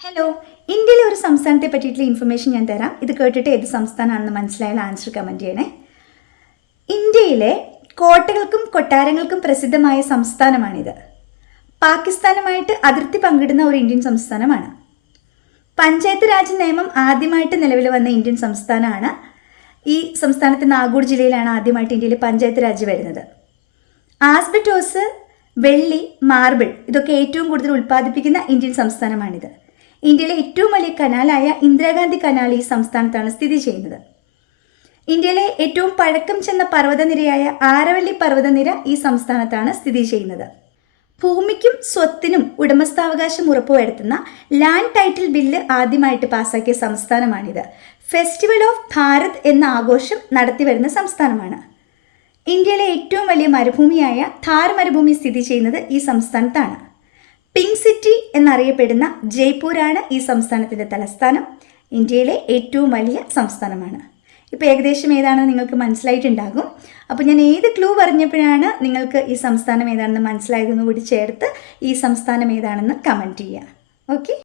Hello ഇന്ത്യയിലെ ഒരു സംസ്ഥാനത്തെ പറ്റിയിട്ടുള്ള ഇൻഫർമേഷൻ ഞാൻ തരാം. ഇത് കേട്ടിട്ട് ഏത് സംസ്ഥാനമാണെന്ന് മനസ്സിലായാൽ ആൻസർ കമന്റ് ചെയ്യണേ. ഇന്ത്യയിലെ കോട്ടകൾക്കും കൊട്ടാരങ്ങൾക്കും പ്രസിദ്ധമായ സംസ്ഥാനമാണിത്. പാകിസ്ഥാനുമായിട്ട് അതിർത്തി പങ്കിടുന്ന ഒരു ഇന്ത്യൻ സംസ്ഥാനമാണ്. പഞ്ചായത്ത് രാജ് നിയമം ആദ്യമായിട്ട് നിലവിൽ വന്ന ഇന്ത്യൻ സംസ്ഥാനമാണ്. ഈ സംസ്ഥാനത്തെ നാഗൂർ ജില്ലയിലാണ് ആദ്യമായിട്ട് ഇന്ത്യയിൽ പഞ്ചായത്ത് രാജ് വരുന്നത്. ആസ്ബറ്റോസ് വെള്ളി മാർബിൾ ഇതൊക്കെ ഏറ്റവും കൂടുതൽ ഉൽപ്പാദിപ്പിക്കുന്ന ഇന്ത്യൻ സംസ്ഥാനമാണിത്. ഇന്ത്യയിലെ ഏറ്റവും വലിയ കനാലായ ഇന്ദിരാഗാന്ധി കനാൽ ഈ സംസ്ഥാനത്താണ് സ്ഥിതി ചെയ്യുന്നത്. ഇന്ത്യയിലെ ഏറ്റവും പഴക്കം ചെന്ന പർവതനിരയായ ആരവല്ലി പർവതനിര ഈ സംസ്ഥാനത്താണ് സ്ഥിതി ചെയ്യുന്നത്. ഭൂമിക്കും സ്വത്തിനും ഉടമസ്ഥാവകാശം ഉറപ്പുവരുത്തുന്ന ലാൻഡ് ടൈറ്റിൽ ബില്ല് ആദ്യമായിട്ട് പാസാക്കിയ സംസ്ഥാനമാണിത്. ഫെസ്റ്റിവൽ ഓഫ് ഭാരത് എന്ന ആഘോഷം നടത്തിവരുന്ന സംസ്ഥാനമാണ്. ഇന്ത്യയിലെ ഏറ്റവും വലിയ മരുഭൂമിയായ ഥാർ മരുഭൂമി സ്ഥിതി ചെയ്യുന്നത് ഈ സംസ്ഥാനത്താണ്. പിങ്ക് സിറ്റി എന്നറിയപ്പെടുന്ന ജയ്പൂരാണ് ഈ സംസ്ഥാനത്തിന്റെ തലസ്ഥാനം. ഇന്ത്യയിലെ ഏറ്റവും വലിയ സംസ്ഥാനമാണ്. ഇപ്പോൾ ഏകദേശം ഏതാണെന്ന് നിങ്ങൾക്ക് മനസ്സിലായിട്ടുണ്ടാകും. അപ്പോൾ ഞാൻ ഏത് ക്ലൂ പറഞ്ഞപ്പോഴാണ് നിങ്ങൾക്ക് ഈ സംസ്ഥാനം ഏതാണെന്ന് മനസ്സിലായതെന്ന് കൂടി ചേർത്ത് ഈ സംസ്ഥാനം ഏതാണെന്ന് കമന്റ് ചെയ്യുക. ഓക്കെ